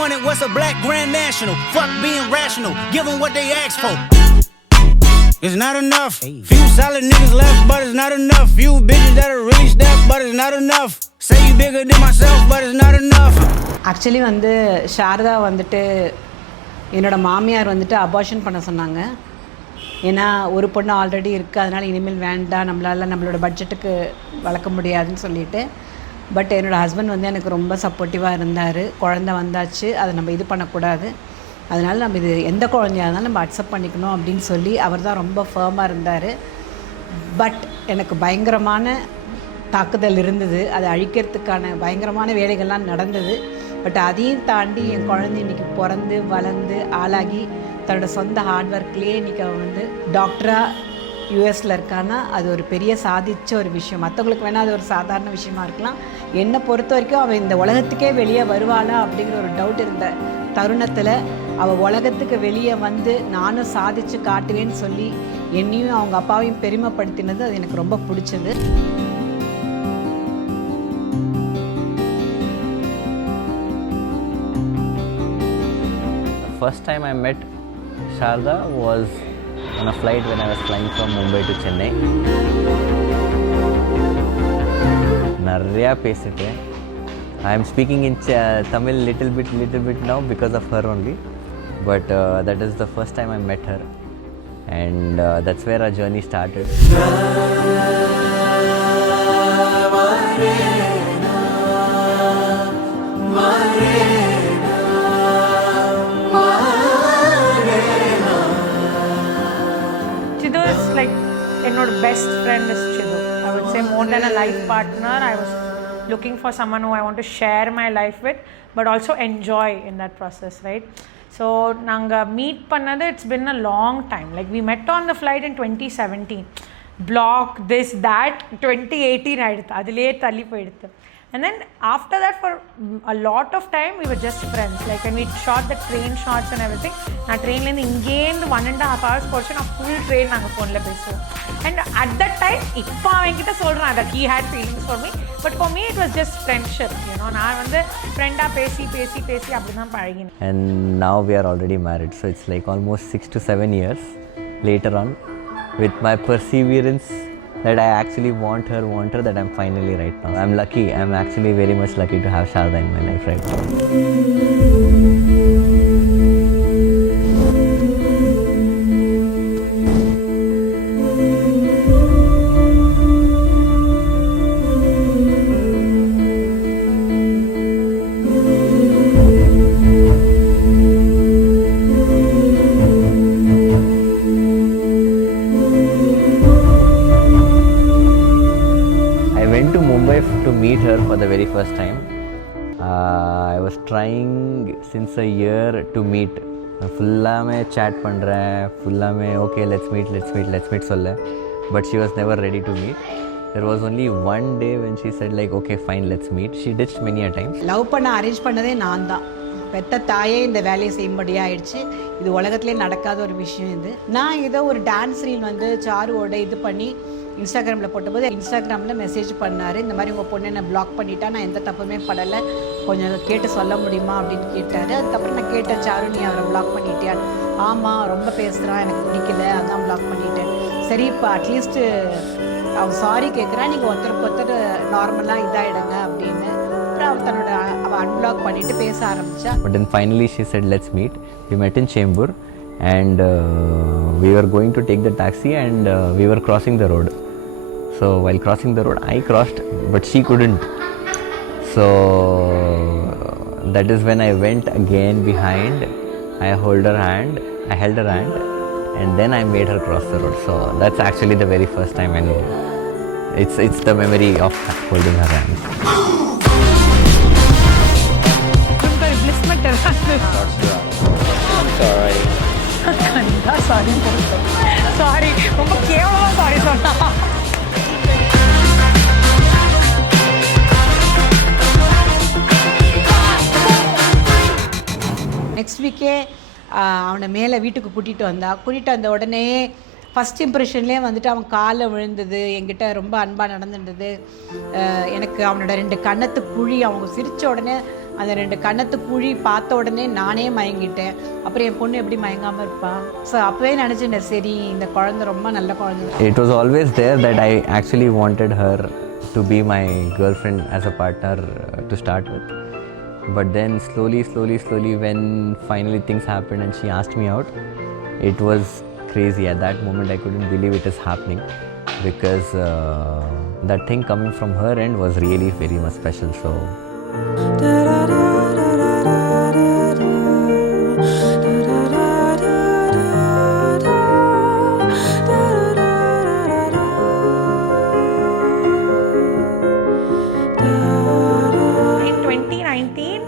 Hornet, what's a black grand national? Fuck being rational, give them what they ask for. It's not enough. Few solid niggas left, but it's not enough. Few bitches that are really stepped, but it's not enough. Say you bigger than myself, but it's not enough. Actually வந்து சாரதா வந்துட்டு என்னோட மாமியார் வந்துட்டு abortion பண்ண சொன்னாங்க. ஏன்னா ஒரு பொண்ணு ஆல்ரெடி இருக்குது, அதனால் இனிமேல் வேண்டாம், நம்மளோட பட்ஜெட்டுக்கு வளர்க்க முடியாதுன்னு சொல்லிட்டு. பட் என்னோடய ஹஸ்பண்ட் வந்து எனக்கு ரொம்ப சப்போர்ட்டிவாக இருந்தார். குழந்தை வந்தாச்சு, அதை நம்ம இது பண்ணக்கூடாது, அதனால் நம்ம இது எந்த குழந்தையாக இருந்தாலும் நம்ம அக்செப்ட் பண்ணிக்கணும் அப்படின்னு சொல்லி அவர் தான் ரொம்ப ஃபேர்மாக இருந்தார். பட் எனக்கு பயங்கரமான தாக்குதல் இருந்தது, அதை அழிக்கிறதுக்கான பயங்கரமான வேலைகள்லாம் நடந்தது. பட் அதையும் தாண்டி என் குழந்தை இன்றைக்கி பிறந்து வளர்ந்து ஆளாகி தன்னோட சொந்த ஹார்ட் ஒர்க்லேயே இன்றைக்கி அவன் வந்து டாக்டராக யூஎஸில் இருக்கான்னா அது ஒரு பெரிய சாதித்த ஒரு விஷயம். மற்றவங்களுக்கு வேணால் அது ஒரு சாதாரண விஷயமா இருக்கலாம். என்னை பொறுத்த வரைக்கும் அவள் இந்த உலகத்துக்கே வெளியே வருவாளா அப்படிங்கிற ஒரு டவுட் இருந்த தருணத்தில் அவள் உலகத்துக்கு வெளியே வந்து நானும் சாதித்து காட்டுவேன்னு சொல்லி என்னையும் அவங்க அப்பாவையும் பெருமைப்படுத்தினது அது எனக்கு ரொம்ப பிடிச்சது. First time I met Sharda was on a flight when I was flying from Mumbai to Chennai. Narya pesite. I am speaking in Tamil little bit now because of her only. But that is the first time I met her, and that's where our journey started. என்னோட best friend is Sidhu. I would say more than a life partner. I was looking for someone who I want to share my life with, but also enjoy in that process, right? So நாங்கள் meet பண்ணது it's been a long time. Like we met on the flight in 2017. Block this that 2018 ஆயிடுத்து, அதிலே தள்ளி போயிடுத்து. And then after that for a lot of time we were just friends. Like when we shot the train shots and everything, நான் ட்ரெயின்லேருந்து இங்கேருந்து 1.5 hours போச்சு, நான் full train நாங்கள் ஃபோனில் பேசுவோம். And at that time இப்போ அவன்கிட்ட சொல்கிறேன் that he had feelings for me, but for me it was just friendship, you know. நான் வந்து ஃப்ரெண்டாக பேசி அப்படி தான் பழகினேன். And now we are already married, so it's like almost 6 to 7 years later on, with my perseverance that I actually want her that I'm finally right now. I'm lucky. I'm actually very much lucky to have Sharda in my life right now. To meet her for the very first time. I was trying since a year to meet. Fullame chat pandren, fullame okay let's meet solla, but she was never ready to meet. There was only one day when she said like okay fine let's meet. She ditched many a times. Love பண்ண arrange பண்ணதே நான் தான். பெத்த தாயே இந்த வேலையை செய்யும்படியாக ஆயிடுச்சு. இது உலகத்திலே நடக்காத ஒரு விஷயம் இது. நான் ஏதோ ஒரு டான்ஸ் ரீல் வந்து சாருவோட இது பண்ணி இன்ஸ்டாகிராமில் போட்டபோது இன்ஸ்டாகிராமில் மெசேஜ் பண்ணார், இந்த மாதிரி உங்கள் பொண்ணு என்னை பிளாக் பண்ணிட்டா, நான் எந்த தப்புமே படலை, கொஞ்சம் கேட்டு சொல்ல முடியுமா அப்படின்னு கேட்டார். அதுக்கப்புறம் நான் கேட்டேன், சாரு நீ அவரை பிளாக் பண்ணிட்டியான்னு. ஆமாம் ரொம்ப பேசுகிறான், எனக்கு பிடிக்கல, அதான் பிளாக் பண்ணிட்டேன். சரி இப்போ அட்லீஸ்ட்டு அவன் சாரி கேட்குறான், நீங்கள் ஒருத்தருக்கு நார்மலாக இதாகிடுங்க அப்படின்னு. அப்புறம் அவள் அன்பிளாக் பண்ணிவிட்டு பேச ஆரம்பித்தா. But then finally she said let's meet. We met in Chembur and we were going to take the taxi and we were crossing the road. So while crossing the road I crossed but she couldn't. So that is when I went again behind. I held her hand and then I made her cross the road. So that's actually the very first time I knew. It's the memory of holding her hand. Sorry, ரொம்ப கேவலமா sorry சொன்னா. Next வீக்கே அவனை மேலே வீட்டுக்கு கூட்டிகிட்டு வந்த உடனே first இம்ப்ரெஷன்லேயே வந்துட்டு அவன் காலில் விழுந்தது, என்கிட்ட ரொம்ப அன்பாக நடந்துட்டது, எனக்கு அவனோட 2 கன்னத்து குழி, அவங்க சிரித்த உடனே அந்த 2 கன்னத்து குழி பார்த்த உடனே நானே மயங்கிட்டேன். அப்புறம் என் பொண்ணு எப்படி மயங்காமல் இருப்பா? ஸோ அப்போவே நினச்சிட்டேன், சரி இந்த குழந்தை ரொம்ப நல்ல குழந்தை. It was always there that I actually wanted her to be my girlfriend as a partner to start with. But then slowly when finally things happened and she asked me out, it was crazy. At that moment I couldn't believe it is happening, because that thing coming from her end was really very much special. So in 2019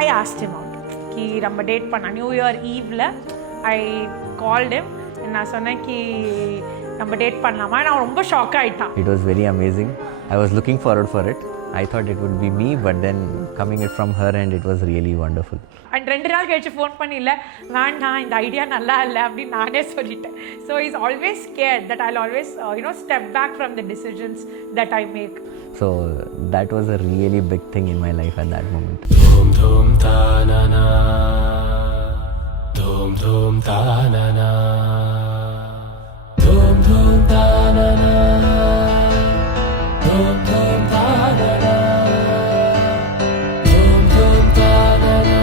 I asked him out कि நம்ம date பண்ண new year ஈவ்ல I called him and நான் சொன்னேன் कि நம்ம date பண்ணலாமா. நான் ரொம்ப ஷாக் ஆயிட்டான். it was very amazing. I was looking forward for it. I thought it would be me, but then coming it from her end, it was really wonderful. And 2 நாள் கழிச்சு ஃபோன் பண்ணி இல்லை வேண்டாம் இந்த ஐடியா நல்லா இல்லை அப்படின்னு நானே சொல்லிட்டேன். So is always care that I always step back from the decisions that I make. So that was a really big thing in my life at that moment. Dhum dhum ta na na, dhum dhum ta na na, dhum dhum ta na na, dhum dhum ta na na, dhum dhum ta na na,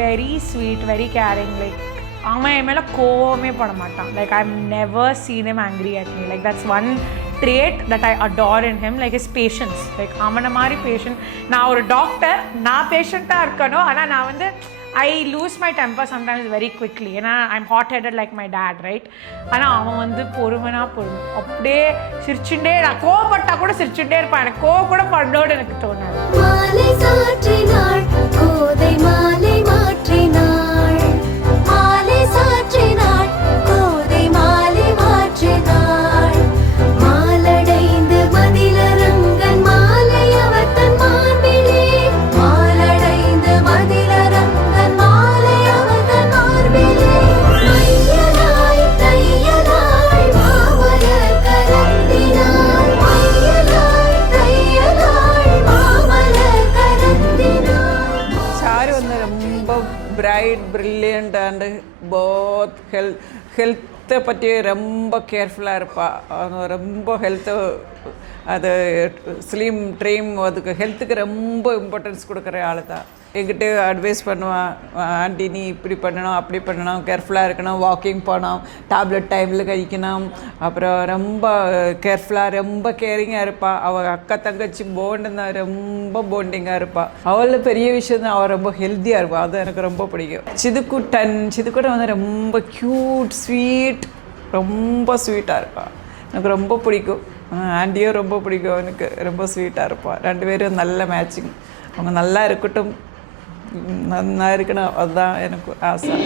very sweet, very caring. Like அவன் என் மேலே கோவமே பட மாட்டான். Like I never seen him angry at me. Like that's one trait that I adore in him. Like is patience. Like அவனை மாதிரி patient. நான் ஒரு டாக்டர், நான் பேஷண்ட்டாக இருக்கணும். ஆனால் நான் வந்து I lose my temper sometimes very quickly. ஏன்னா I am hot headed like my dad, right? ஆனால் அவன் வந்து பொறுமைனா பொறுமை. அப்படியே சிரிச்சுட்டே, நான் கோவப்பட்டா கூட சிரிச்சுட்டே இருப்பான். எனக்கு கோவம் கூட பண்ணோடு எனக்கு தோணாது. மாலை சாற்றினாள் கோதை மாலை மாற்றினாள், மாலை சாற்றினாள் கோதை மாலை மாற்றினாள், மாலடைந்து மதிலரங்கன் மாலை அவர் தன் மார்பிலே, மாலடைந்து மதிலரங்கன் மாலை அவர் தன் மார்பிலே, மையலாய் தையலாய் மாமலர் கரந்தினாள், மையலாய் தையலாய் மாமலர் கரந்தினாள். சாரு வந்து ரொம்ப பிரைட், பிரில்லியண்ட் அண்டு போத் ஹெல்த்தை பற்றி ரொம்ப கேர்ஃபுல்லாக இருப்பாள். அவங்க ரொம்ப ஹெல்த்து, அது ஸ்லிம் ட்ரீம், அதுக்கு ஹெல்த்துக்கு ரொம்ப இம்பார்ட்டன்ஸ் கொடுக்குற ஆள் தான். என்கிட்ட அட்வைஸ் பண்ணுவான், ஆண்டி நீ இப்படி பண்ணணும் அப்படி பண்ணணும், கேர்ஃபுல்லாக இருக்கணும், வாக்கிங் போகணும், டேப்லெட் டைமில் கழிக்கணும், அப்புறம் ரொம்ப கேர்ஃபுல்லாக ரொம்ப கேரிங்காக இருப்பாள். அவள் அக்கா தங்கச்சி போண்டுன்னா ரொம்ப போண்டிங்காக இருப்பாள். அவளில் பெரிய விஷயம் தான், அவள் ரொம்ப ஹெல்த்தியாக இருப்பாள். அது எனக்கு ரொம்ப பிடிக்கும். சிதுக்குட்டன் வந்து ரொம்ப க்யூட், ஸ்வீட், ரொம்ப ஸ்வீட்டாக இருப்பாள். எனக்கு ரொம்ப பிடிக்கும். ஆண்டியும் ரொம்ப பிடிக்கும், எனக்கு ரொம்ப ஸ்வீட்டாக இருப்பாள். 2 பேரும் நல்ல மேட்சிங். அவங்க நல்லா இருக்கட்டும், நல்லா இருக்கணும், அதுதான் எனக்கு ஆசை.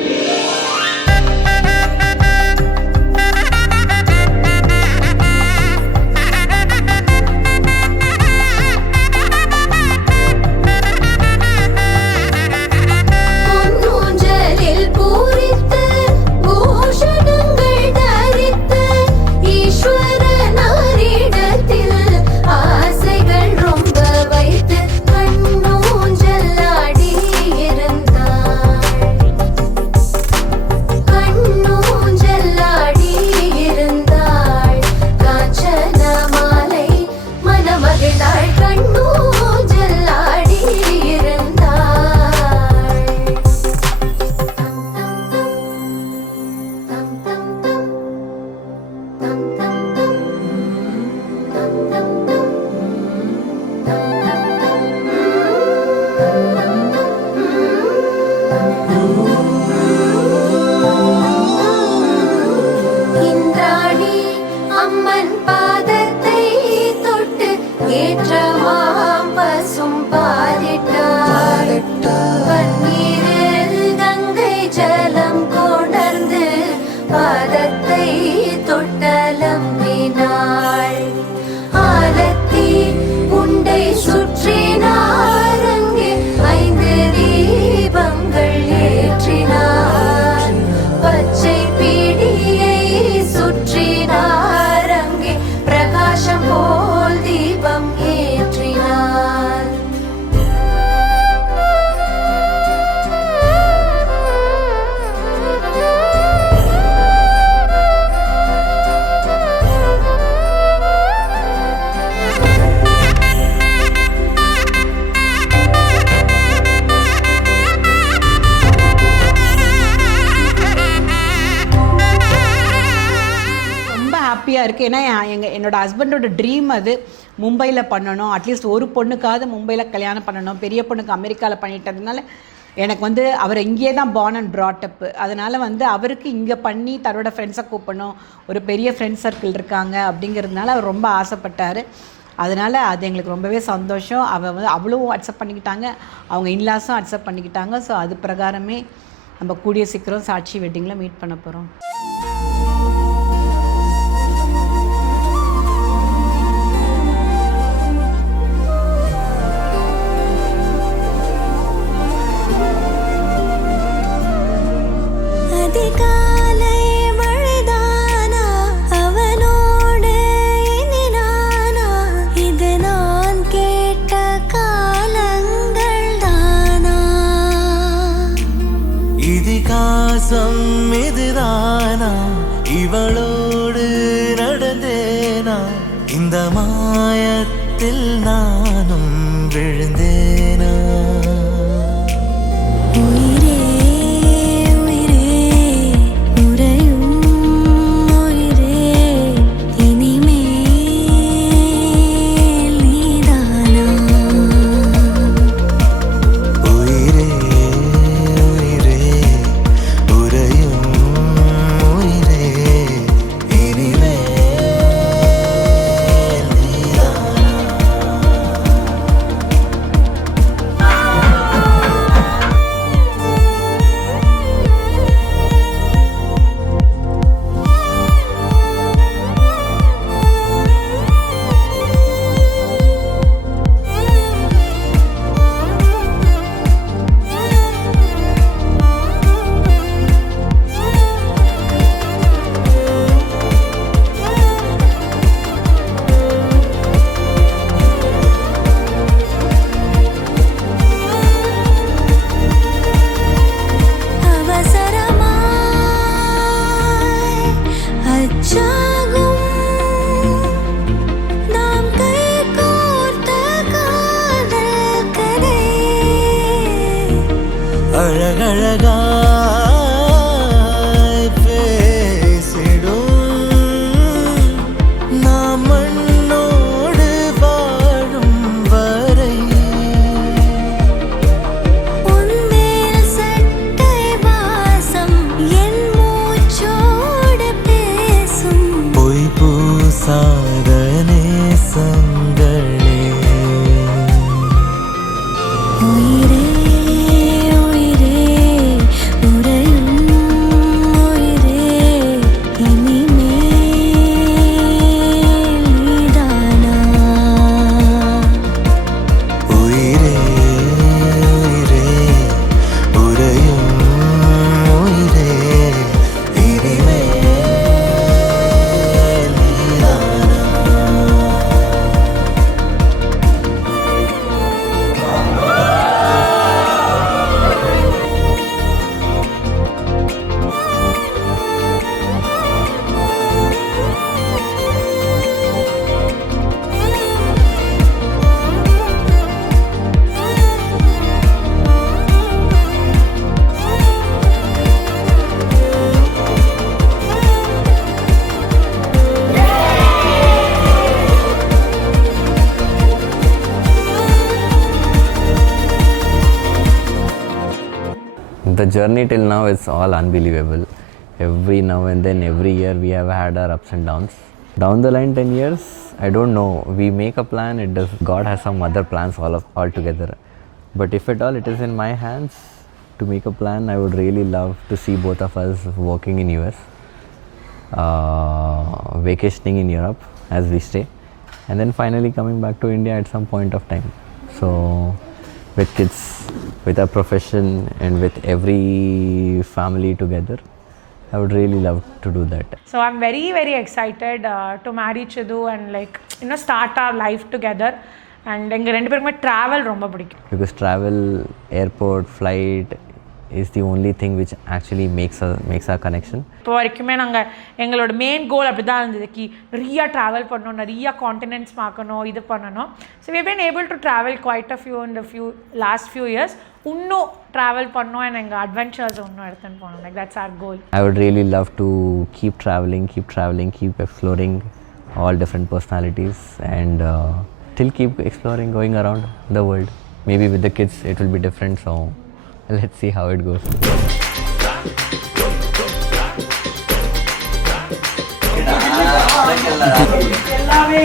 இருக்குது. ஏன்னா என்னோடய ஹஸ்பண்டோட ட்ரீம் அது மும்பையில் பண்ணணும், அட்லீஸ்ட் ஒரு பொண்ணுக்காவது மும்பையில் கல்யாணம் பண்ணணும். பெரிய பொண்ணுக்கு அமெரிக்காவில் பண்ணிட்டதுனால எனக்கு வந்து அவர் இங்கேயே தான் பார்ன் அண்ட் ப்ராட்டப். அதனால் வந்து அவருக்கு இங்கே பண்ணி தன்னோட ஃப்ரெண்ட்ஸை கூப்பிடணும், ஒரு பெரிய ஃப்ரெண்ட்ஸ் சர்க்கிள் இருக்காங்க அப்படிங்கிறதுனால அவர் ரொம்ப ஆசைப்பட்டார். அதனால் அது எங்களுக்கு ரொம்பவே சந்தோஷம். அவளும் அக்செப்ட் பண்ணிக்கிட்டாங்க, அவங்க இன்லாஸும் அக்செப்ட் பண்ணிக்கிட்டாங்க. ஸோ அது பிரகாரமே நம்ம கூடிய சீக்கிரம் சாட்சி வெட்டிங்கில் மீட் பண்ண போகிறோம். அதிகாலை மழைதானா அவனோடு இனி நானா, இது நான் கேட்ட காலங்கள் தானா, இதிகாசம் இதுதானா, இவளோடு நடந்தேனா, இந்த மாயத்தில் நானும் விழுந்தேனா. உயிரே உயிரே உறையும் உயிரே இனிமேல் நீதானா, உயிரே உயிரே உறையும் உயிரே இனிமேல் நீதானா. அவசரமாய் அச்சாகும் நாம் கைகோர்த்த காதல் கதை, அழகழகாய் பேசிடும் நாம் மண்ணோடு வாழும் வரை, உன்மேல் சட்டை வாசம் என் மூச்சோடு பேசும், பொய் பூசாத நேசங்களே. உயிரே உயிரே உறையும் உயிரே இனிமேல் நீதானா, உயிரே உயிரே உறையும் உயிரே இனிமேல் நீதானா. The journey till now is all unbelievable. Every now and then, every year, we have had our ups and downs. Down the line, 10 years, I don't know. We make a plan. It does. God has some other plans all together. But if at all it is in my hands to make a plan, I would really love to see both of us working in US, vacationing in Europe as we stay, and then finally coming back to India at some point of time. So with kids, with our profession, and with every family together, I would really love to do that. So I'm very, very excited to marry Chidu and start our life together. And எங்க ரெண்டு பேருக்குமே travel ரொம்ப பிடிக்கும். Because travel, airport, flight, is the only thing which actually makes our connection. இப்போ வரைக்குமே நாங்கள் எங்களோட main கோல் அப்படி தான் இருந்தது கி நிறையா ட்ராவல் பண்ணணும், நிறையா காண்டினென்ட்ஸ் பார்க்கணும், இது பண்ணணும். So we been able to travel quite a few in the last few years. இன்னும் ட்ராவல் பண்ணோம் and எங்கள் அட்வென்ச்சர்ஸ் இன்னும் எடுத்துன்னு போகணும். Like that's our goal. I would really love to keep traveling, keep exploring all different personalities and still keep exploring, going around the world. Maybe with the kids it will be different, so let's see how it goes. எல்லாமே